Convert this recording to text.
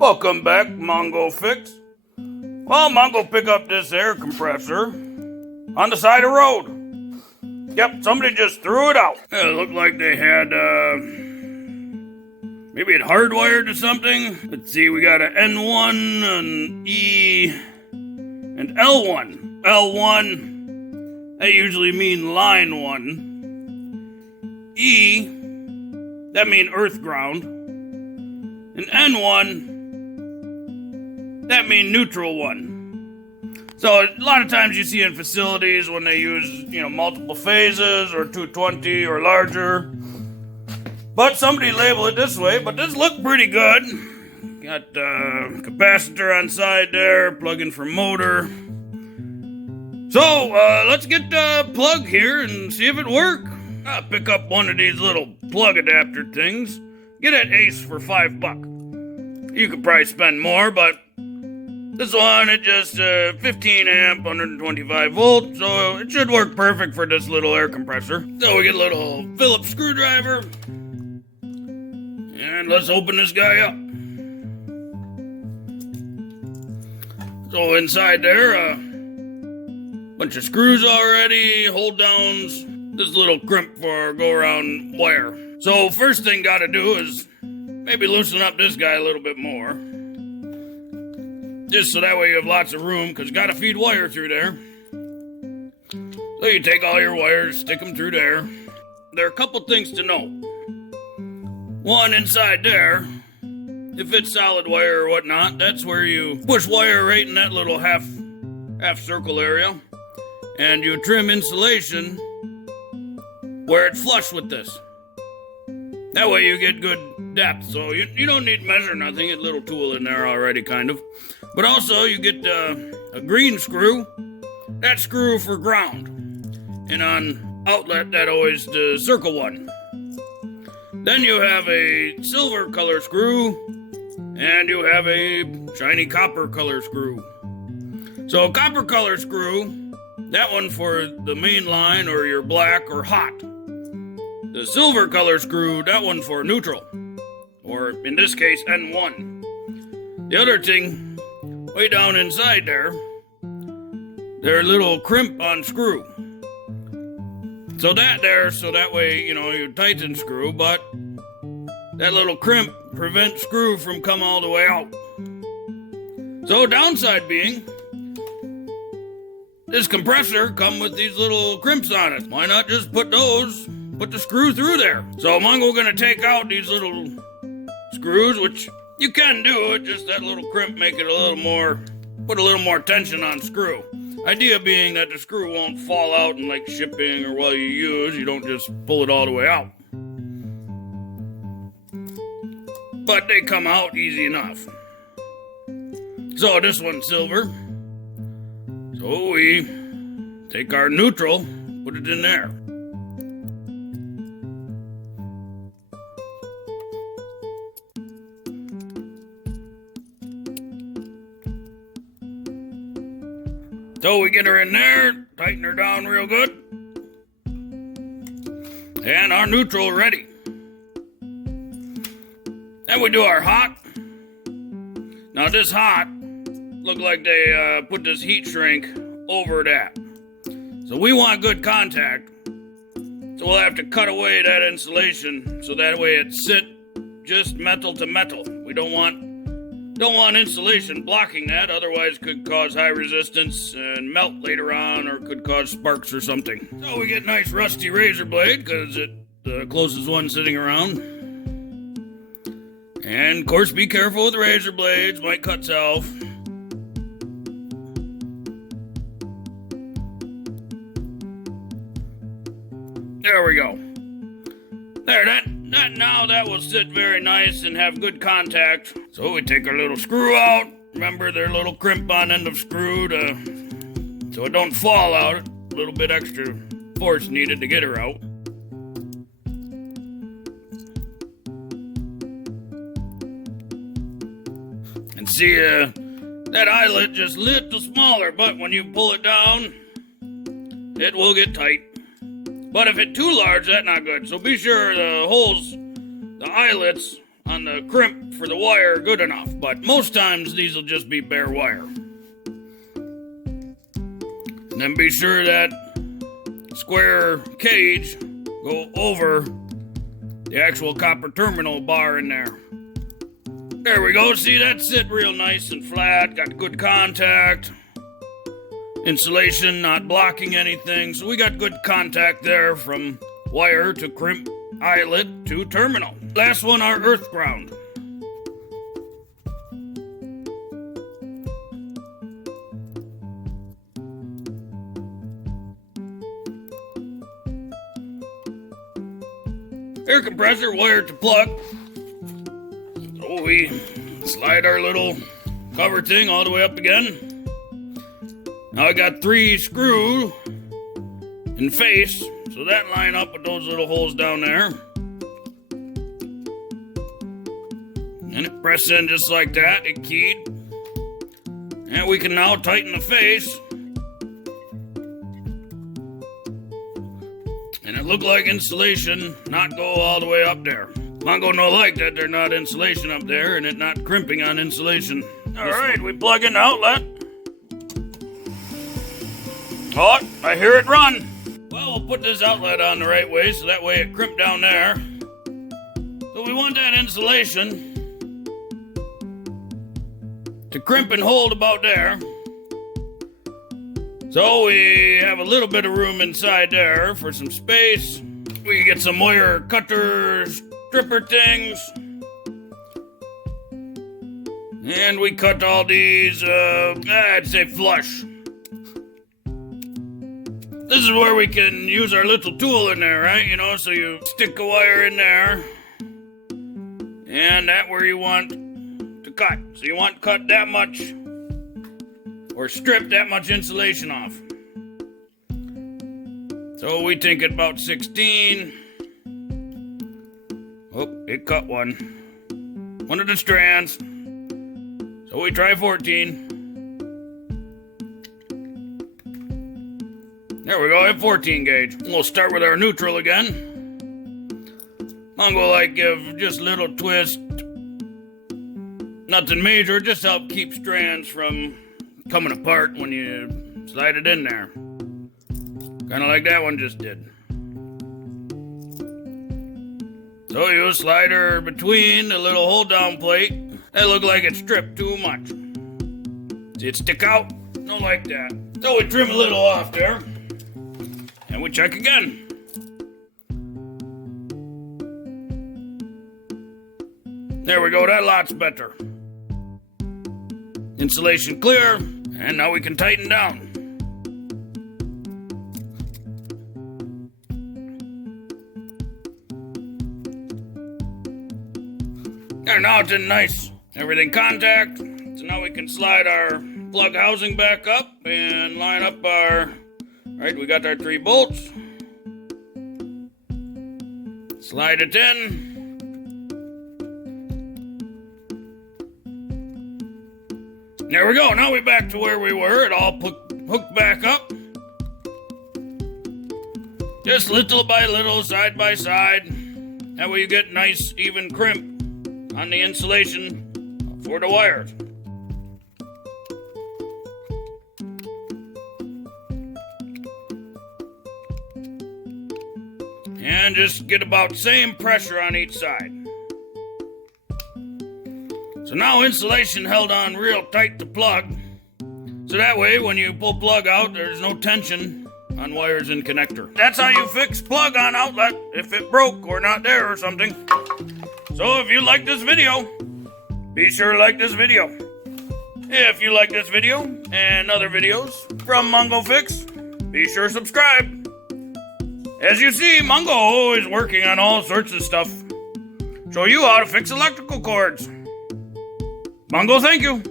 Welcome back, Mongo Fix. Well, Mongo pick up this air compressor on the side of the road. Yep, somebody just threw it out. It looked like they had, maybe it hardwired to something. Let's see, we got an N1, an E, and L1. L1, that usually mean line 1. E, that mean earth ground. And N1, that mean neutral 1. So a lot of times you see in facilities when they use, multiple phases or 220 or larger. But somebody label it this way, but this looked pretty good. Got capacitor on side there, plug-in for motor. So let's get the plug here and see if it works. I'll pick up one of these little plug adapter things. Get at Ace for $5. You could probably spend more, but this one, it just 15 amp, 125 volt, so it should work perfect for this little air compressor. So we get a little Phillips screwdriver, and let's open this guy up. So inside there, a bunch of screws already, hold downs, this little crimp for go around wire. So first thing gotta do is maybe loosen up this guy a little bit more. Just so that way you have lots of room, because you gotta feed wire through there. So you take all your wires, stick them through there. There are a couple things to note. One, inside there, if it's solid wire or whatnot, that's where you push wire right in that little half circle area. And you trim insulation where it's flush with this. That way you get good depth, so you don't need to measure nothing. It's a little tool in there already, kind of. But also, you get a green screw. That screw for ground. And on outlet, that always the circle one. Then you have a silver color screw, and you have a shiny copper color screw. So a copper color screw, that one for the main line or your black or hot. The silver color screw, that one for neutral, or in this case, N1. The other thing, way down inside there, there's a little crimp on screw. So that way, you tighten screw, but that little crimp prevents screw from come all the way out. So downside being, this compressor come with these little crimps on it. Why not just put the screw through there? So Mongo gonna take out these little screws, which you can do it, just that little crimp make it put a little more tension on screw. Idea being that the screw won't fall out in like shipping or while you use, you don't just pull it all the way out. But they come out easy enough. So this one's silver. So we take our neutral, put it in there. So we get her in there, tighten her down real good, and our neutral ready. Then we do our hot. Now this hot, look like they put this heat shrink over that. So we want good contact, so we'll have to cut away that insulation so that way it sit just metal to metal. We don't want insulation blocking that, otherwise could cause high resistance and melt later on, or could cause sparks or something. So we get nice rusty razor blade, because it's the closest one sitting around. And of course, be careful with razor blades, might cut self. There we go. There, that will sit very nice and have good contact. So we take our little screw out. Remember, there's a little crimp on end of screw so it don't fall out. A little bit extra force needed to get her out. And see, that eyelet just a little smaller, but when you pull it down, it will get tight. But if it's too large, that's not good. So be sure the holes, the eyelets on the crimp for the wire good enough, but most times these will just be bare wire. And then be sure that square cage go over the actual copper terminal bar in there. There we go. See, that sit real nice and flat. Got good contact. Insulation not blocking anything. So we got good contact there from wire to crimp, eyelet to terminal. Last one, our earth ground. Air compressor wired to plug. So we slide our little cover thing all the way up again. Now I got 3 screws in face, so that line up with those little holes down there. And it presses in just like that, it keyed. And we can now tighten the face. And it looked like insulation not go all the way up there. Mongo no like that there not insulation up there and it not crimping on insulation. Alright, we plug in the outlet. Oh, I hear it run. Well, we'll put this outlet on the right way so that way it crimp down there. So we want that insulation to crimp and hold about there. So we have a little bit of room inside there for some space. We can get some wire cutter stripper things. And we cut all these, I'd say flush. This is where we can use our little tool in there, right? You know, so you stick a wire in there. And that's where you want to cut. So you want to cut that much or strip that much insulation off. So we think at about 16. Oh, it cut one. One of the strands. So we try 14. There we go, at 14 gauge. We'll start with our neutral again. Mongo like give just a little twist. Nothing major, just help keep strands from coming apart when you slide it in there. Kind of like that one just did. So you slide her between the little hold down plate. That look like it stripped too much. See it stick out? No like that. So we trim a little off there. And we check again. There we go, that lot's better. Insulation clear, and now we can tighten down. There, now it's in nice. Everything contact. So now we can slide our plug housing back up and line up our... Alright, we got our 3 bolts. Slide it in. There we go. Now we're back to where we were. It all hooked back up. Just little by little, side by side. That way you get nice, even crimp on the insulation for the wires. And just get about the same pressure on each side. So now insulation held on real tight to plug. So that way when you pull plug out, there's no tension on wires and connector. That's how you fix plug on outlet if it broke or not there or something. So if you like this video, be sure to like this video. If you like this video and other videos from Mongo Fix, be sure to subscribe. As you see, Mongo is working on all sorts of stuff. Show you how to fix electrical cords. Mongo, thank you.